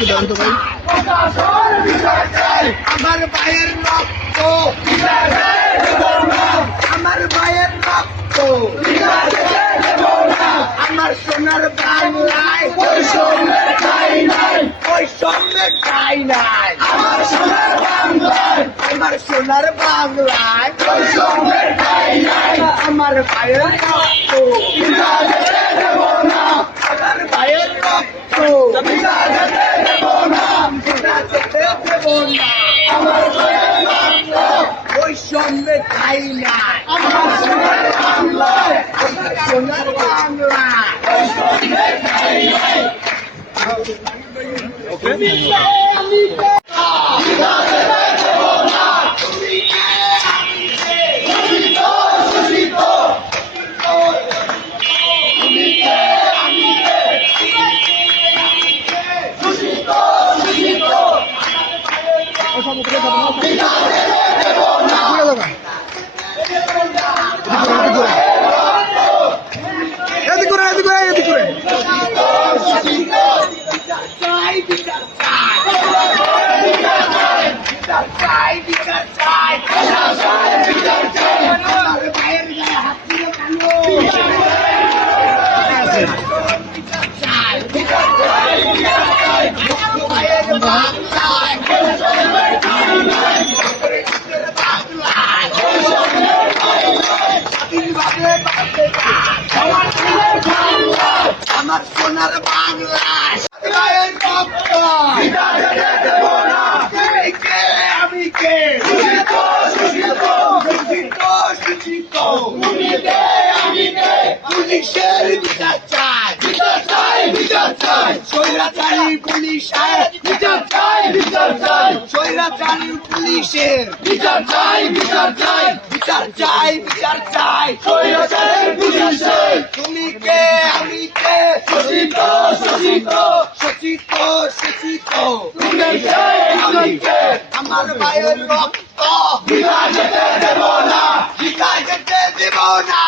দেন তো ভাই আমার ভাইয়ের রক্ত। আমার ভাইয়ের রক্ত। আমার সোনার বাংলায় বৈষম্যের ঠাই নাই বৈষম্যের ঠাই নাই। আমার সোনার বাংলায়। আমার সোনার বাংলায় বৈষম্যের ঠাই নাই আমার ভাইয়ের রক্ত। আমার ভাইয়ের রক্ত। দেব আমার ভাইয়ের রক্ত বৈষম্যের ঠাই নাই আমার সোনার আমার সোনার বাংলায় এদিক আমার সোনার বাংলায় আমি কে আমি কে পুলিশের বিচার চাই স্বৈরাচারী পুলিশের বিচার চাই বিচার চাই স্বৈরাচারী পুলিশের বিচার চাই বিচার চাই বিচার চাই বিচার চাই স্বৈরাচারী পুলিশের। তুমি কে? আমি কে? শোষিত শোষিত শোষিত শোষিত। তুমি কে? আমি কে? আমার ভাইয়ের রক্ত। বিনা যেতে দেব না। বিনা যেতে দেব না।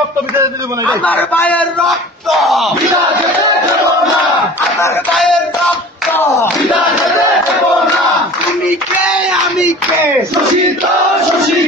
রক্ত বিদায় দিতে দেবো না। আমার ভাইয়ের রক্ত। যেতে দেব না। আমার ভাইয়ের রক্ত। যেতে দেব না। তুমি কে আমি কে? শোষিত শোষিত